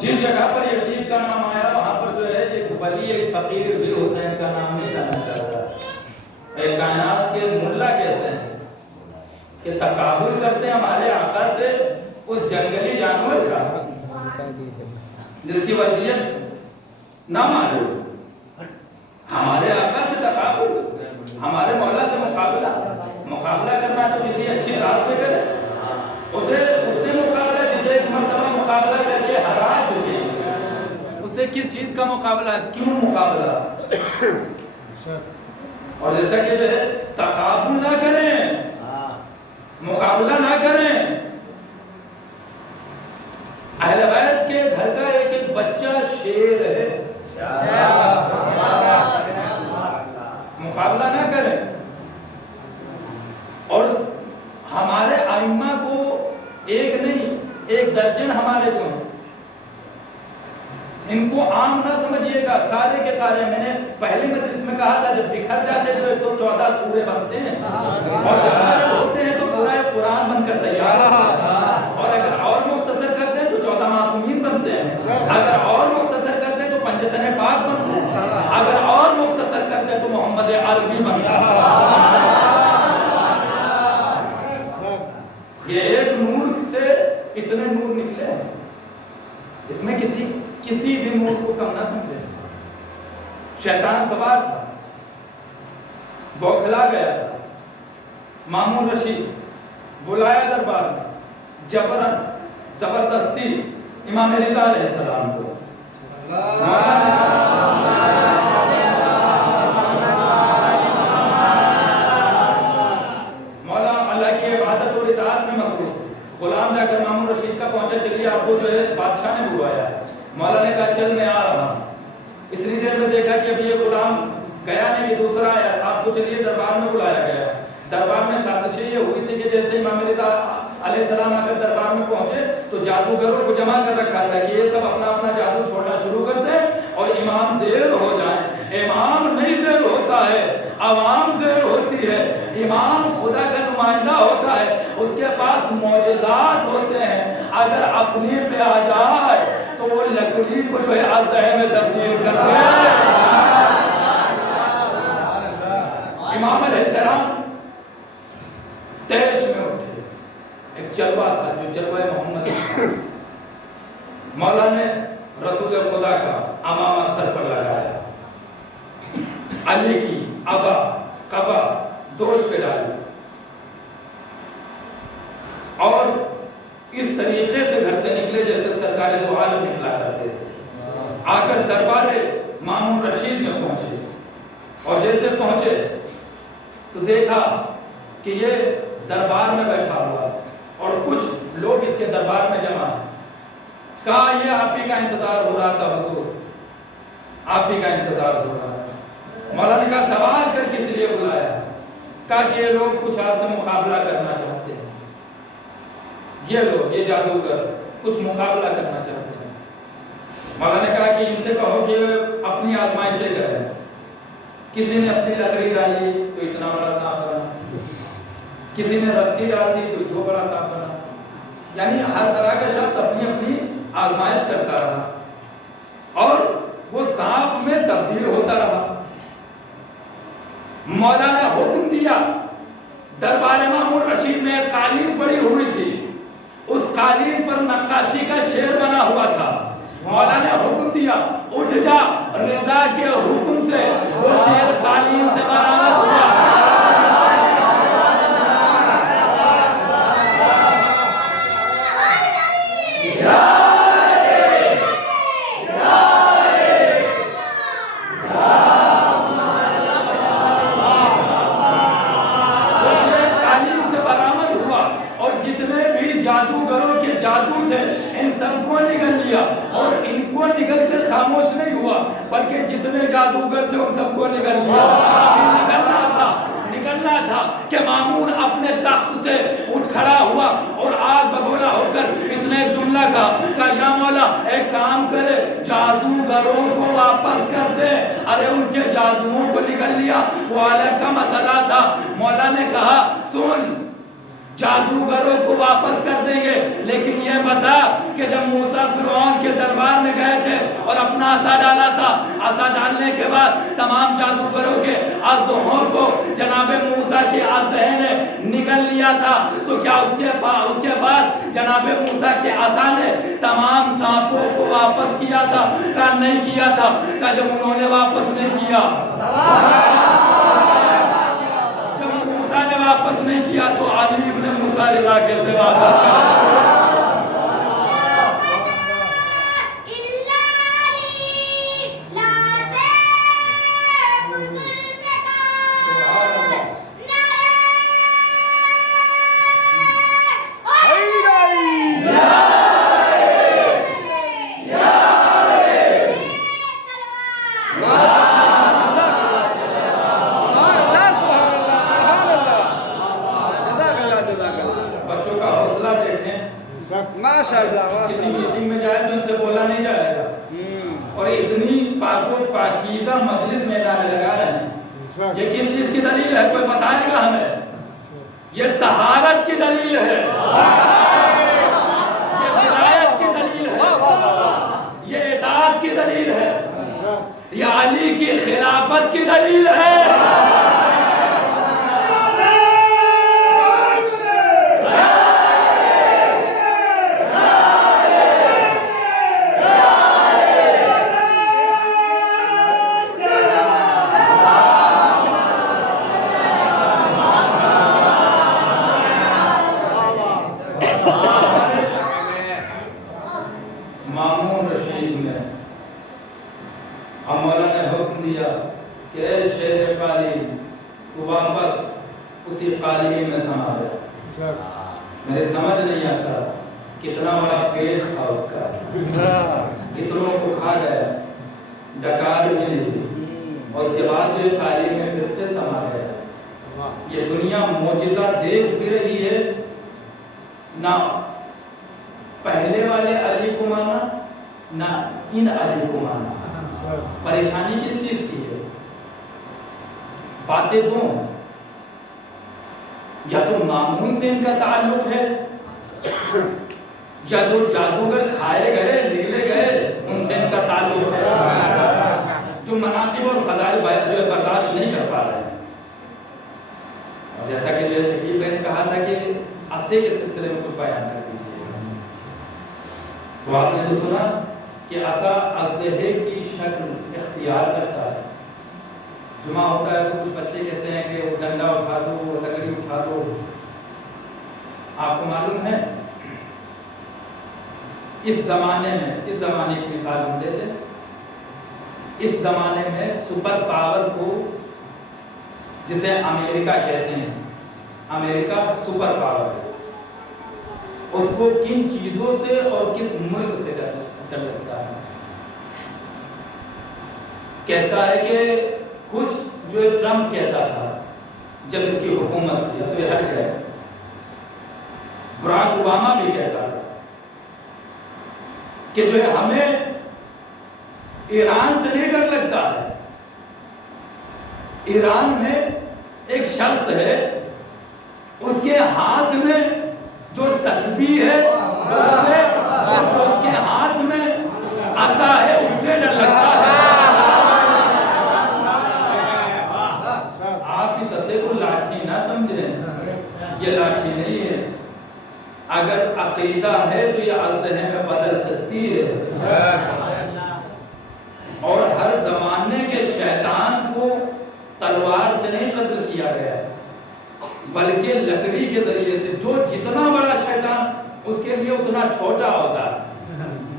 جس جگہ پر یزید کا نام آیا وہاں پر جو ہے ایک ولی، ایک فقیر بھی حسین کا نام نہیں لانا چاہتا۔ ایک کائنات کے ملا کیسے ہیں کہ تقابل کرتے ہیں ہمارے آقا سے اس جنگلی جانور کا جس کی وضعیت نہ معلوم، ہمارے آقا سے تقابل، ہمارے مولا سے مقابلہ کرنا تو کسی اچھی ذات سے کرے، اس سے مقابلہ جسے ایک مرتبہ مقابلہ کر کے ہرا چکے ہیں، اس سے کس چیز کا مقابلہ؟ کیوں مقابلہ؟ اور جیسا کہ جو ہے تقابل نہ کریں، مقابلہ نہ کریں۔ اہل بیت کے گھر کا ایک ایک بچہ شیر ہے، مقابلہ نہ کریں۔ اور ہمارے ائمہ کو ایک نہیں 1 درجن ہمارے کو ہیں، ان کو عام نہ سمجھیے گا، سارے کے سارے۔ میں نے پہلی مجلس میں کہا تھا جب بکھر جاتے تو 114 سورے بنتے ہیں، اور جب ہوتے ہیں تو پورا قرآن بن کر تیار ہوتا ہے، اور اگر اور مختصر کرتے ہیں تو 14 معصومین بنتے ہیں، اگر اور مختصر کرتے ہیں تو 5 پاک بنتے ہیں، اگر اور مختصر کرتے ہیں تو محمد عربی بنتا ہے۔ یہ ایک نور سے اتنے نور نکلے ہیں، اس میں کسی بھی نور کو کم نہ سمجھے۔ شیطان سوار تھا، بوکھلا گیا تھا، مامون رشید بلایا دربار میں، زبردستی امام رضا علیہ السلام کو مولا اللہ کی عبادت اور اطاعت میں مصروف تھے۔ غلام جا کر مامون رشید کا پہنچا، چلیے آپ کو جو ہے بادشاہ نے بلوایا ہے۔ مولا نے کہا چل میں آ رہا ہوں۔ اتنی دیر میں دیکھا کہ ابھی یہ غلام گیا نہیں کہ دوسرا آیا، آپ کو چلیے دربار میں بلایا گیا۔ دربار میں سازشیں یہ ہوئی تھی کہ جیسے امام رضا علیہ السلام آ کر دربار میں پہنچے تو جادوگروں کو جمع کر رکھا تھا کہ یہ سب اپنا اپنا جادو چھوڑنا شروع کر دیں اور امام زیر ہو جائیں۔ امام نہیں زیر ہوتا ہے، عوام زیر ہوتی ہے۔ امام خدا کا نمائندہ ہوتا ہے، اس کے پاس معجزات ہوتے ہیں، اگر اپنے پہ آ جائے تو وہ لکڑی کو جو ہے اژدہے میں تبدیل کر دے۔ امام علیہ السلام تیش میں اٹھے، ایک جلوہ تھا جو جلوہ محمد تھا۔ مولا نے رسول خدا کا امامہ سر پر لگایا، علی کی ابا قبا دوش پہ ڈالی، اور اس طریقے سے گھر سے نکلے جیسے سرکار دو عالم نکلا کرتے تھے۔ آ کر دربار مامون رشید میں پہنچے، اور جیسے پہنچے تو دیکھا کہ یہ دربار میں بیٹھا ہوا اور کچھ لوگ اس کے دربار میں جمع ہیں۔ کہا یہ آپ ہی کا انتظار ہو رہا تھا حضور، آپ ہی کا انتظار ہو رہا تھا۔ مولا نے کہا سوال کر کس لیے بلایا؟ کہا کہ یہ لوگ کچھ آپ سے مقابلہ کرنا چاہتے ہیں، یہ لوگ یہ جادوگر کچھ مقابلہ کرنا چاہتے ہیں۔ مولا نے کہا کہ ان سے کہو کہ اپنی آزمائشیں کریں۔ کسی نے اپنی لکڑی ڈالی تو اتنا بڑا سانپ بنا، کسی نے رسی ڈال دی تو یہ بڑا سانپ بنا، یعنی ہر طرح کا شخص اپنی اپنی آزمائش کرتا رہا، اور وہ سانپ میں تبدیل ہوتا رہا. مولا نے حکم دیا, دربار مامون رشید میں ایک قالین پڑی ہوئی تھی, اس قالین پر نقاشی کا شعر بنا ہوا تھا. مولا نے حکم دیا, اٹھ جا, رضا کے حکم سے وہ شعر قالین سے برآمد ہوا. جادوگروں کے جادو تھے, ان سب کو نگل لیا, اور ان کو نگل کر خاموش نہیں ہوا, بلکہ جتنے جادوگر تھے ان سب کو نگل لیا. نکلنا تھا کہ مامون اپنے تخت سے اٹھ کھڑا ہوا اور آگ بگولا ہو کر اس نے ایک جملہ کہا, یا مولا ایک کام کرے, جادوگروں کو واپس کر دے. ارے ان کے جادوؤں کو نگل لیا, وہ الگ کا مسئلہ تھا. مولا نے کہا سن, جادوگروں کو واپس کر دیں گے, لیکن یہ بتا کہ جب موسیٰ فرعون کے دربار میں گئے تھے اور اپنا عصا ڈالا تھا, عصا ڈالنے کے بعد تمام جادوگروں کے اژدہوں کو جناب موسیٰ کی اژدہے نے نگل لیا تھا, تو کیا اس کے بعد جناب موسیٰ کے عصا نے تمام سانپوں کو واپس کیا تھا؟ کہا نہیں کیا تھا. کہا جب انہوں نے واپس نہیں کیا, واپس نہیں کیا تو علی ابن موسیٰ رضا کیسے واپس کیا؟ کسی میٹنگ میں جائے تو ان سے بولا نہیں جائے گا, اور اتنی پاک و پاکیزہ مجلس میں جانے لگا رہے ہیں. یہ کس چیز کی دلیل ہے؟ کوئی بتائے گا ہمیں؟ یہ طہارت کی دلیل ہے, یہ ولایت کی دلیل ہے, یہ اطاعت کی دلیل ہے, یہ علی کی خلافت کی دلیل ہے. میرے سمجھ نہیں آتا کتنا بڑا پیٹ تھا اس کا, اتنوں کو کھا گیا, ڈکار بھی نہیں, اور اس کے بعد جو قالین میں پھر سے سما گیا. یہ دنیا معجزہ دیکھ بھی رہی ہے, نہ پہلے والے علی کو مانا نہ ان علی کو مانا. پریشانی کس چیز کی ہے؟ باتیں دو, یا تو مامون سے ان کا تعلق ہے, یا جو جادوگر کھائے گئے نگلے گئے ان سے ان کا تعلق ہے, جو مناقب اور فضائل جو ہے برداشت نہیں کر پا رہے ہیں. اور جیسا کہ جو شکیب بھائی نے کہا تھا کہ عصے کے سلسلے میں کچھ بیان کر دیجیے, تو آپ نے تو سنا کہ عصا اژدہے کی شکل اختیار کرتا ہے. جمعہ ہوتا ہے تو کچھ بچے کہتے ہیں کہ وہ ڈنڈا اٹھا دو, وہ لکڑی اٹھا دو. آپ کو معلوم ہے اس زمانے کی مثال ہم دیتے ہیں, اس زمانے میں سپر پاور کو جسے امریکہ کہتے ہیں, امریکہ سپر پاور ہے, اس کو کن چیزوں سے اور کس ملک سے ڈر لگتا ہے؟ کہتا ہے کہ کچھ جو ٹرمپ کہتا تھا جب اس کی حکومت تھی, تو یہ ہٹ گئے. براک اوباما بھی کہتا تھا کہ جو ہے ہمیں ایران سے نہیں ڈر لگتا ہے. ایران میں ایک شخص ہے, اس کے ہاتھ میں جو تسبیح ہے اس سے, جو اس کے ہاتھ میں عصا ہے اس سے ڈر لگتا ہے. گیا ہے، بلکہ لکڑی کے ذریعے سے، جو جتنا بڑا شیطان اس کے لیے اتنا چھوٹا اوزار.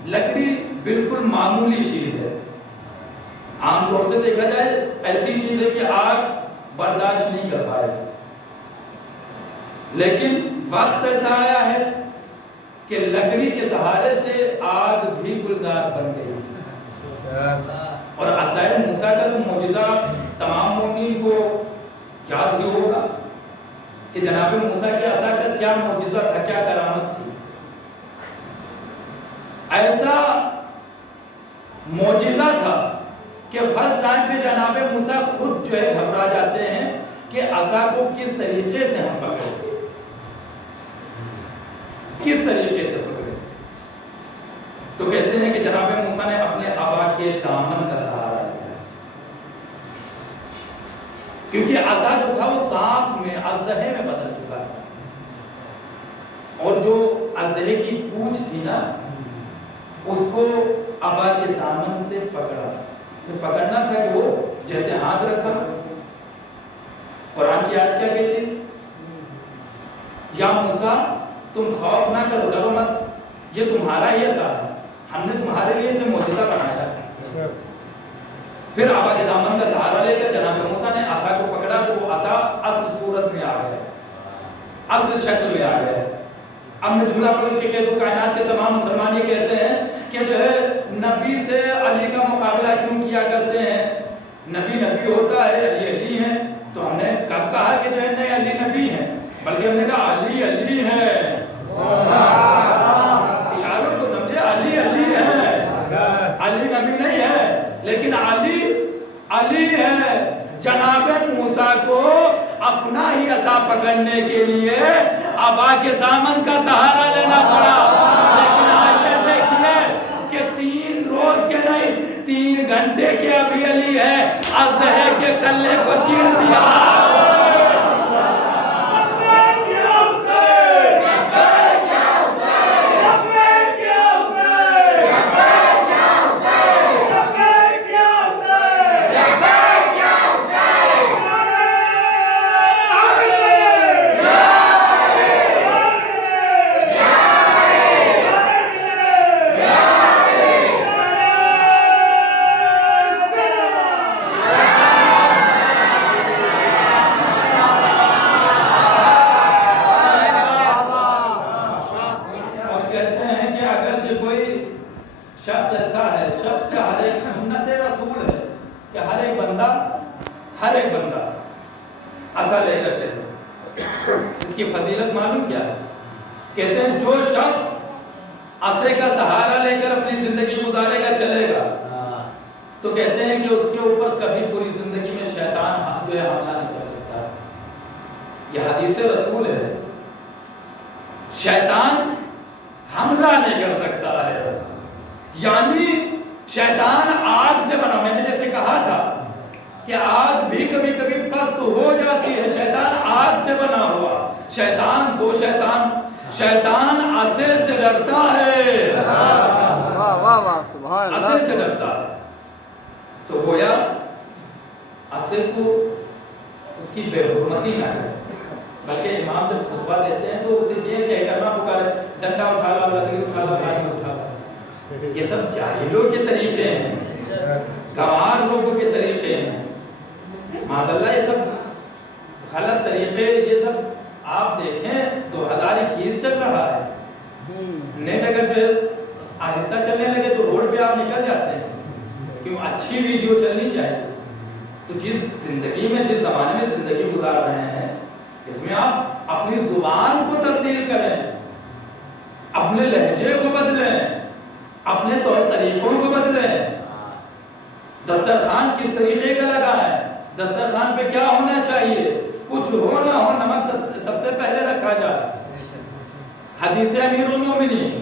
لکڑی بالکل معمولی چیز ہے، عام طور سے دیکھا جائے ایسی چیز ہے کہ آگ برداشت نہیں کر پائے، لیکن وقت ایسا آیا ہے کہ لکڑی کے سہارے سے آگ بھی گلزار بن گئی. اور عصائے موسیٰ کا تو معجزہ تمام مومنین کو یاد ہی ہوگا کہ جناب موسیٰ کے عصا کا کیا معجزہ تھا، کیا کرامت تھی. ایسا معجزہ تھا کہ فرسٹ ٹائم پہ جناب موسیٰ خود جو ہے گھبرا جاتے ہیں کہ عصا کو کس طریقے سے ہم پکڑیں، کس طریقے سے پکڑیں. تو کہتے ہیں کہ جناب موسیٰ نے اپنے آبا کے دامن کا سہارا لیا، کیونکہ عصا جو تھا وہ سانپ میں، اژدہے میں بدل چکا تھا، اور جو اژدہے کی پونچھ تھی نا اس کو آبا کے دامن سے پکڑا. پکڑنا تھا کہ وہ جیسے ہاتھ رکھا. قرآن کی آیت کیا کہتی ہے؟ یا موسیٰ تم خوف نہ کرو، ڈرو مت، یہ تمہارا ہی عصا ہے، ہم نے تمہارے لیے اسے معجزہ بنایا. پھر آبا کے دامن کا سہارا لے کر جناب موسیٰ نے عصا کو پکڑا تو وہ عصا اصل صورت میں آ گیا، اصل شکل میں آ گیا. اب میں جملہ پڑھ کے کہہ دوں، کائنات کے تمام مسلمان یہ کہتے ہیں کہ جو ہے نبی سے علی کا مقابلہ کیوں کیا کرتے ہیں، نبی نبی ہوتا ہے، علی علی ہے. تو ہم نے کب کہا کہ جو ہے نہیں علی نبی ہے، بلکہ ہم نے کہا علی علی ہے. اشاروں کو سمجھے، علی علی ہے، علی نبی نہیں ہے، لیکن علی علی ہے. جناب موسیٰ کو اپنا ہی عصا پکڑنے کے لیے آبا کے دامن کا سہارا لینا پڑا. لیکن آج یہ دیکھیے کہ 3 روز کے نہیں 3 گھنٹے کے ابھی علی ہے، اژدہے کے کلے کو چیر دیا. ہر ایک بندہ عصا لے کر چلے. اس کی فضیلت معلوم کیا ہے؟ کہتے ہیں جو شخص عصے کا سہارا لے کر اپنی زندگی گزارے گا، چلے گا، تو کہتے ہیں کہ اس کے اوپر کبھی پوری زندگی میں شیطان جو ہے حملہ نہیں کر سکتا. یہ حدیث رسول ہے، شیطان حملہ نہیں کر سکتا ہے. یعنی شیطان آگ سے بنا. میں نے جیسے کہا تھا کہ آگ بھی کبھی کبھی پست ہو جاتی ہے، شیطان آگ سے بنا ہوا. شیطان دو شیطان عصے سے ڈرتا ہے، عصے سے ڈرتا ہے. تو گویا عصے کو اس کی بے حرمتی نہ کرے، بلکہ امام جب خطبہ دیتے ہیں تو اسے یہ کہہ کر نہ پکارے ڈنڈا اٹھا لا، لکڑی اٹھا لا، لاٹھی اٹھا لا. یہ سب جاہلوں کے طریقے ہیں، گنوار لوگوں کے طریقے ہیں. معاذاللہ یہ سب غلط طریقے. یہ سب آپ دیکھیں 2021 چل رہا ہے. نیٹ اگر جو آہستہ چلنے لگے تو روڈ پہ آپ نکل جاتے ہیں. کیوں؟ اچھی ویڈیو چلنی چاہیے. تو جس زندگی میں، جس زمانے میں زندگی گزار رہے ہیں، اس میں آپ اپنی زبان کو تبدیل کریں، اپنے لہجے کو بدلیں، اپنے طور طریقوں کو بدلیں. دسترخوان کس طریقے کا لگا ہے، دسترخوان پہ کیا ہونا چاہیے، کچھ ہو نہ ہو نمک سب سے پہلے رکھا جائے. حدیث امیر المومنین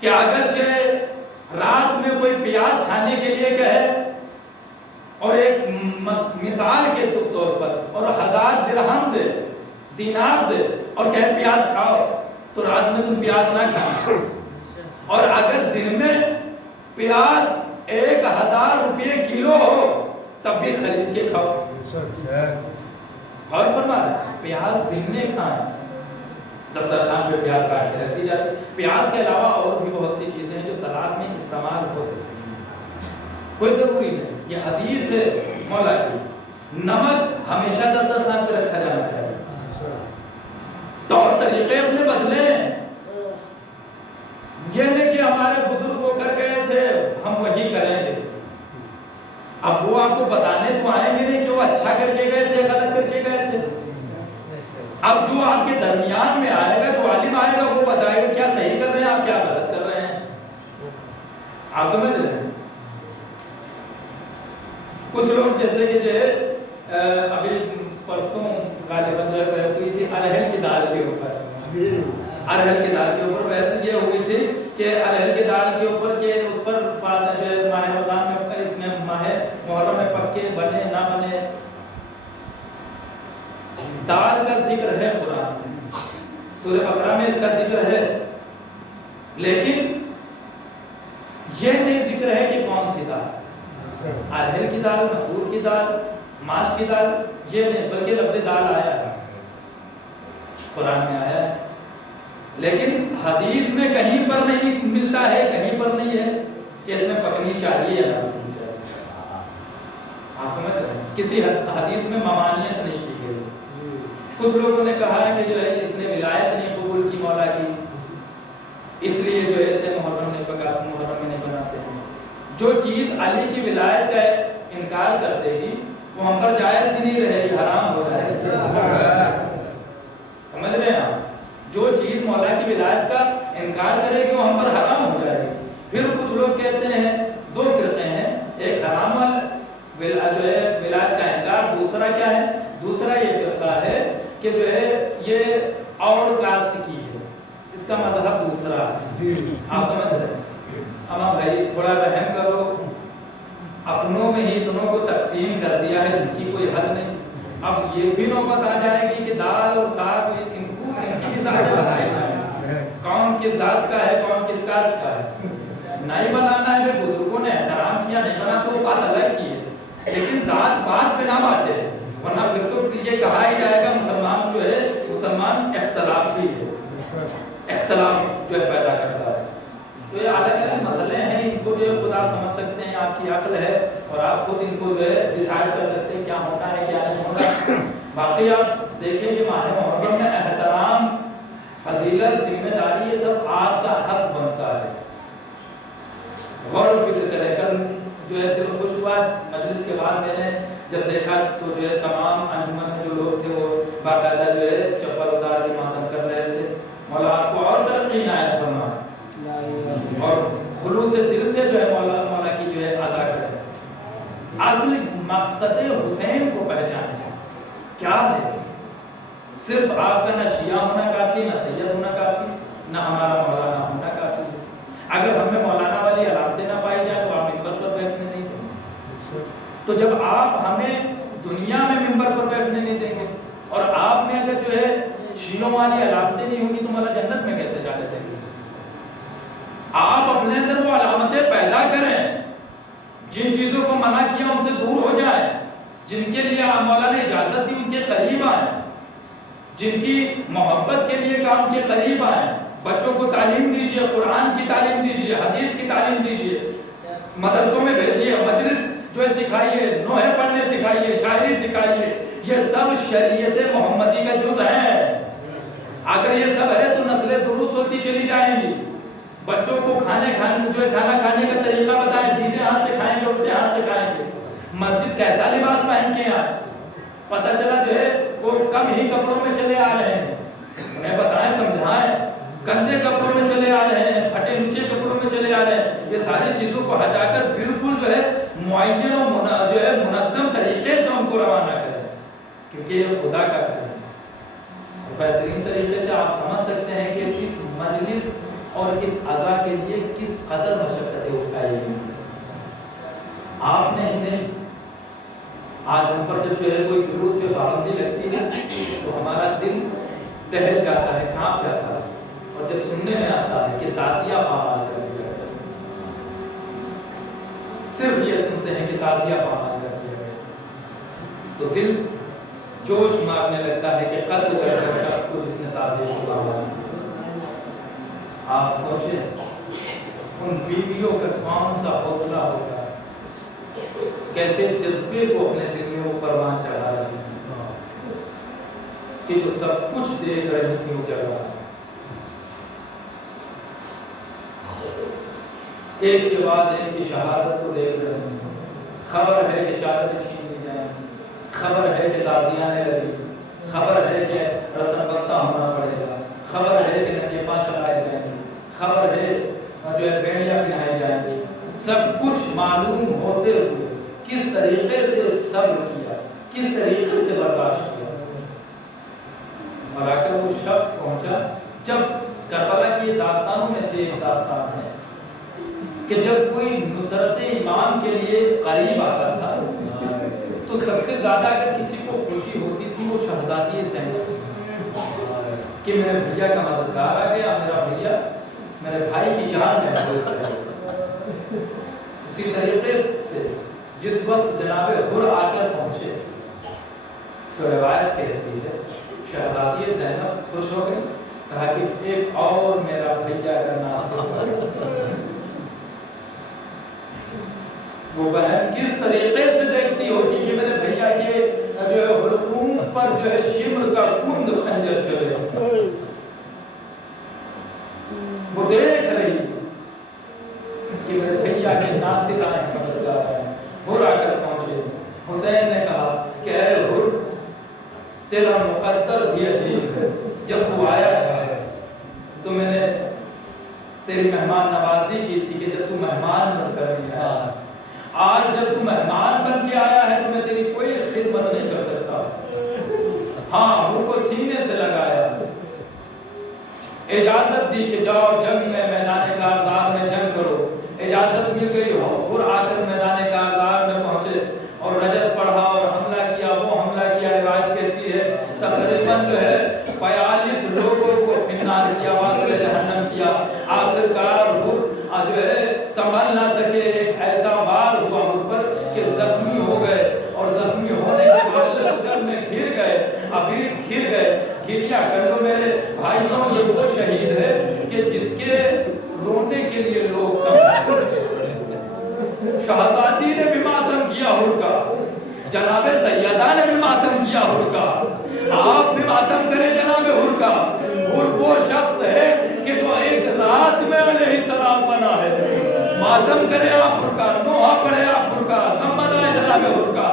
کہ اگرچہ رات میں کوئی پیاز کھانے کے لیے کہے اور ایک مثال کے طور پر اور 1000 درہم دے، دینار دے اور کہے پیاز کھاؤ، تو رات میں تم پیاز نہ کھاؤ. اور اگر دن میں پیاز 1000 روپے کلو ہو تب بھی خرید کے کھاؤ. غور فرما رہے پیاز دن میں کھائیں، دسترخوان پہ پیاز کاٹ کے رکھ دی جاتی ہے۔ پیاز کے علاوہ اور بھی بہت سی چیزیں ہیں جو سلاد میں استعمال ہو سکتی ہیں، کوئی ضروری نہیں، یہ حدیث ہے مولا کی۔ نمک ہمیشہ دسترخوان پہ رکھا جانا چاہیے، طور طریقے اپنے بدلیں، یہ نہیں کہ ہمارے بزرگ وہ کر گئے تھے ہم وہی کریں گے۔ اب وہ آپ کو بتانے تو آئیں گے نہیں کہ وہ اچھا کر کے گئے تھے غلط کر کے گئے تھے۔ اب جو آپ کے درمیان میں آئے گا، جو عالم آئے گا، وہ بتائے گا کیا صحیح کر رہے ہیں آپ، کیا غلط کر رہے ہیں۔ آپ سمجھ رہے ہیں؟ کچھ لوگ جیسے کہ جو ہے ابھی پرسوں غالباً جو ہے بحث ہوئی تھی ارہل کی دال کے اوپر، ارہل کی دال کے اوپر بحث یہ ہوئی تھی کہ ارہل کی دال کے اوپر کہ اس پر ماہ رمضان میں، اس میں ماہ محرم میں پکے بنے نہ بنے، دال کا ذکر ہے قرآن میں، سورہ بقرہ میں اس کا ذکر ہے، لیکن یہ نہیں ذکر ہے کہ کون سی دال، ارہل کی دال، مسور کی دال، ماش کی دال، یہ نہیں، بلکہ لفظ دال آیا ہے قرآن میں آیا ہے، لیکن حدیث میں کہیں پر نہیں ملتا ہے، کہیں پر نہیں ہے کہ اس میں پکنی چاہیے یا نہ پکنی چاہیے۔ آپ سمجھ رہے ہیں؟ کسی حدیث میں ممانعت نہیں کی گئی۔ کچھ لوگوں نے کہا ہے کہ جو ہے اس نے ولایت نہیں قبول کی مولا کی، اس لیے جو ہے اسے محرم نہیں پکاتے، محرم میں نہیں بناتے ہیں۔ جو چیز علی کی ولایت کا انکار کر دے گی وہ ہم پر جائز ہی نہیں رہے گی، حرام ہو جائے گی۔ سمجھ رہے ہیں آپ؟ جو چیز مولا کی ولایت کا انکار کرے گی وہ ہم پر حرام ہو جائے گی۔ پھر کچھ لوگ کہتے ہیں، دو فرقے ہیں، ایک حرام والا جو ہے ولایت کا انکار، دوسرا کیا ہے؟ دوسرا یہ فرقہ ہے کہ جو ہے یہ اور کاسٹ کی ہے، اس کا مذہب دوسرا ہے۔ آپ سمجھ رہے ہیں؟ اما بھائی تھوڑا رحم کرو، اپنوں میں ہی دونوں کو تقسیم کر دیا ہے جس کی کوئی حد نہیں۔ اب یہ بھی نوبت آ جائے گی کہ دال اور ساگ ان کی ذات بتائی جائے، کون کس ذات کا ہے، کون کس کاسٹ کا ہے۔ نہیں بنانا ہے، بزرگوں نے احترام کیا، نہیں بنا تو وہ بات الگ کی ہے، لیکن ذات بات پہ نہ بانٹے، ورنہ پھر تو یہ کہا ہی جائے گا مسلمان جو ہے مسلمان اختلافی ہے، اختلاف جو ہے پیدا کرتا ہے۔ تو یہ الگ الگ مسئلے ہیں، ان کو جو ہے خدا سمجھ سکتے ہیں، آپ کی عقل ہے اور آپ خود ان کو جو ہے ڈیسائیڈ کر سکتے ہیں کیا ہونا ہے کیا نہیں ہونا۔ باقی آپ دیکھیں کہ ماہ محرم میں احترام، فضیلت، ذمہ داری، یہ سب آپ کا حق بنتا ہے۔ غور و فکر کریں، کل جو ہے دل خوش ہوا مجلس کے بعد میں نے جب دیکھا تو جو ہے تمام انجمن میں جو لوگ تھے وہ باقاعدہ جو ہے چپل اتار کے ماتم کر رہے تھے۔ مولا آپ کو اور ترقی عنایت فرمائے اور خلوص دل سے جو ہے مولا کی جو ہے عزا کرے۔ اصل مقصد حسین کو پہچانے کیا ہے؟ صرف آپ کا نہ شیعہ ہونا کافی، نہ سید ہونا کافی، نہ ہمارا مولانا ہونا کافی ہے۔ اگر ہم میں مولانا والی علامتیں نہ پائی جائیں تو آپ ممبر پر بیٹھنے نہیں دیں گے۔ تو جب آپ ہمیں دنیا میں ممبر پر بیٹھنے نہیں دیں گے اور آپ میں اگر جو ہے شیعوں والی علامتیں نہیں ہوں گی تو مولا جنت میں کیسے جانے دیں گے؟ آپ اپنے اندر وہ علامتیں پیدا کریں، جن چیزوں کو منع کیا ان سے دور ہو جائیں، جن کے لیے مولا نے اجازت دی ان کے قریب آئیں، جن کی محبت کے لیے کہا ان کے قریب آئیں۔ بچوں کو تعلیم دیجیے، قرآن کی تعلیم دیجیے، حدیث کی تعلیم دیجیے، مدرسوں میں بھیجیے، مجلس جو ہے سکھائیے، نوحے پڑھنے سکھائیے، شاعری سکھائیے، یہ سب شریعت محمدی کا جز ہے۔ اگر یہ سب ہے تو نسلیں درست ہوتی چلی جائیں گی۔ بچوں کو کھانا کھانے کا طریقہ بتائیں، سیدھے ہاتھ سے کھائیں گے، الٹے ہاتھ سے کھائیں گے۔ مسجد کیسا لباس پہن کے آئے، پتہ چلا جو ہے وہ کم ہی کپڑوں میں چلے آ رہے ہیں، انہیں بتائیں، سمجھائیں، گندے کپڑوں میں چلے آ رہے ہیں، پھٹے نیچے کپڑوں میں چلے آ رہے ہیں۔ یہ ساری چیزوں کو ہٹا کر بالکل جو ہے معین اور جو ہے منظم طریقے سے ان کو روانہ کریں، کیونکہ یہ خدا کا کام ہے۔ بہترین طریقے سے آپ سمجھ سکتے ہیں کہ اس مجلس اور اس عزا کے لیے کس قدر مشقتیں اٹھائی گئی۔ آپ نے انہیں آج ہم پر جب جو ہے کوئی جلوس پہ پابندی لگتی ہے تو ہمارا دل دہل جاتا ہے، کانپ جاتا ہے، اور جب سننے میں آتا ہے کہ تعزیہ پامال کر دیا گیا، صرف یہ سنتے ہیں کہ تعزیہ پامال کر دیا گیا، تو دل جوش مارنے لگتا ہے کہ قتل کر دو شخص کو جس نے تعظیم کو مارا۔ آپ سوچیں ان بیویوں کا کون سا حوصلہ ہوگا، کیسے جذبے کو اپنے دل میں وہ پروان چڑھا رہی تھی کہ جو سب کچھ دیکھ رہی تھی وہ جل رہا۔ ایک کے بعد ایک کی شہادت کو دیکھ رہے ہیں، خبر ہے کہ چادر چھین لی جائیں، خبر ہے کہ تازیانے لگی، خبر ہے کہ رسم بستہ ہونا پڑے گا، خبر ہے کہ ننگے پاں چلائے جائیں گے، خبر ہے جو ہے بیڑیاں پہنائی جائیں گی۔ سب کچھ معلوم ہوتے ہوئے کس طریقے سے صبر کیا، کس طریقے سے برداشت کیا، اور آ کر وہ شخص پہنچا۔ جب کربلا کی داستانوں میں سے ایک داستان ہے کہ جب کوئی نصرت ایمان کے لیے قریب آتا تھا تو سب سے زیادہ اگر کسی کو خوشی ہوتی تھی وہ شہزادی زینب کہ میرے بھیا کا مددگار آ گیا، میرا بھیا میرے بھائی کی جان محفوظ ہے۔ اسی طریقے سے جس وقت جناب حر آ کر پہنچے تو روایت کہتی ہے شہزادی زینب خوش ہو گئی، کہا کہ ایک اور میرا بھیا کا ناصر۔ وہ بہن کس طریقے سے دیکھتی ہوگی کہ میرے بھیا کے جو ہے حلقوم پر جو ہے شمر کا کند خنجر چلے، وہ دیکھ رہی کہ میرے بھیا کے ناصر آئے ہیں۔ حر آ کر پہنچے، حسین نے کہا کہ اے حر تیرا مقدر بھی عجیب ہے، جب تو آیا ہے تو میں نے تیری مہمان نوازی کی تھی کہ جب تو مہمان بن کر نہیں آیا، آج جب تو مہمان بن کے آیا ہے تو میں تیری کوئی خدمت نہیں کر سکتا۔ ہاں حر کو سینے سے لگایا، اجازت دی کہ جاؤ جنگ میں میدان کارزار میں جنگ کرو، اجازت مل گئی۔ حر آ کر میدان کارزار میں پہنچے اور رجز پڑھا اور حملہ کیا، وہ حملہ کیا۔ روایت کہتی ہے تقریباً جو ہے 42 لوگوں کو فنار کیا، واصل جہنم کیا۔ آخر کار حر جو ہے سنبھل نہ سکے، ایک ایسا وار ہوا حر پر کہ زخمی ہو گئے، اور زخمی ہونے کے بعد لشکر میں گھر گئے، ابھی گھر گئے۔ گریا کر لو میرے بھائیوں، یہ وہ شہید ہے کہ جس کے رونے کے لیے لوگ کم۔ شہزادی نے بھی ماتم کیا حر کا، جناب سیدہ نے بھی ماتم کیا حر کا، آپ بھی ماتم کریں جناب حر کا۔ حر وہ شخص ہے کہ جو ایک رات میں علیہ السلام بنا ہے۔ ماتم کرے آپ حر کا، نوحہ پڑھے آپ حر کا، غم منائے جناب حر کا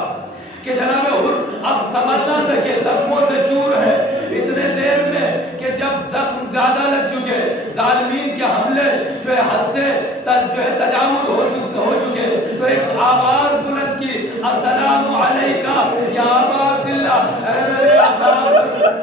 کہ جناب حر اب سمجھ نہ سکے، زخموں سے چور ہے اتنے دیر میں کہ جب زخم زیادہ لگ چکے، ظالمین کے حملے جو ہے حد سے جو ہے تجاوز ہو چکے، تو ایک آواز بلند کی، السلام علیکہ یا ابا عبداللہ، اے میرے آقا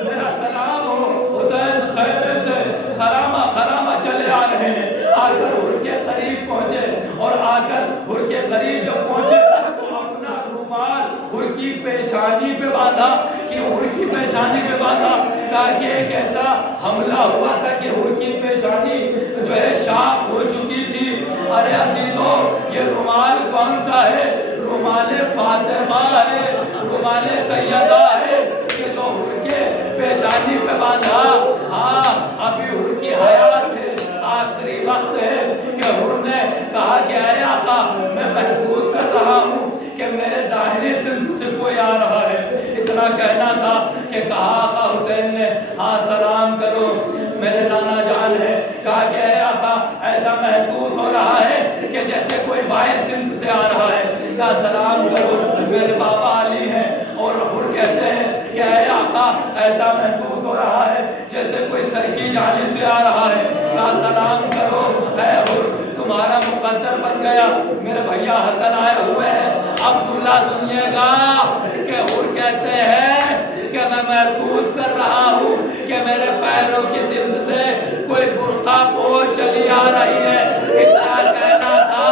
میرا سلام ہو۔ حسین خیمے سے خرامہ چلے آ رہے ہیں، آ کر حر کے قریب پہنچے، اور آ کر حر کے قریب جب پہنچے تو اپنا رومال حر کی پیشانی پہ باندھا، کہ حر کی پیشانی پہ باندھا، کہا کہ ایک ایسا حملہ ہوا تھا کہ حر کی پیشانی جو ہے شاق ہو چکی تھی۔ ارے عزیزوں یہ رومال کون سا ہے؟ رومال فاطمہ ہے، رومال سیدہ ہے کہ جو حر کے پیشانی پہ باندھا۔ ہاں ابھی حر کی حیات ہے، آخری وقت ہے کہ حر نے کہا کہ اے آقا میں محسوس کر رہا ہوں کہ میرے داہنی سمت سے کوئی آ رہا ہے۔ اتنا کہنا تھا کہ کہا آقا حسین نے ہاں سلام کرو میرے نانا جان ہے۔ کہا کہ اے آقا ایسا محسوس ہو رہا ہے کہ جیسے کوئی بائیں سمت سے آ رہا ہے۔ کہا سلام کرو میرے بابا علی ہیں، اور حر کہتے ہیں کہ اے آقا ایسا محسوس ہو رہا ہے جیسے کوئی سر کی جانب سے آ رہا ہے۔ کہا سلام کرو اے حر تمہارا مقدر بن گیا، میرے بھیا حسن آئے ہوئے ہیں۔ عبداللہ سنیے گا کہ حر کہتے ہیں کہ میں محسوس کر رہا ہوں کہ میرے پیروں کی سمت سے کوئی برقع پوش چلی آ رہی ہے۔ اتنا کہنا تھا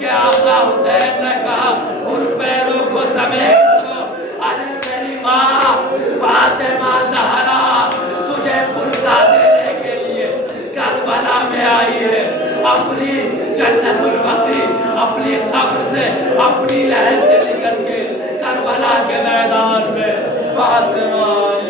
کہ آقا حسین نے کہا حر پیروں کو سمیٹ دو، ارے میری ماں فاطمہ زہرا تجھے پرزا دینے کے لیے کربلا میں آئی ہے، اپنی جنت البقیع اپنی قبر سے اپنی لہر سے نکل کے کربلا کے میدان میں فاطمہ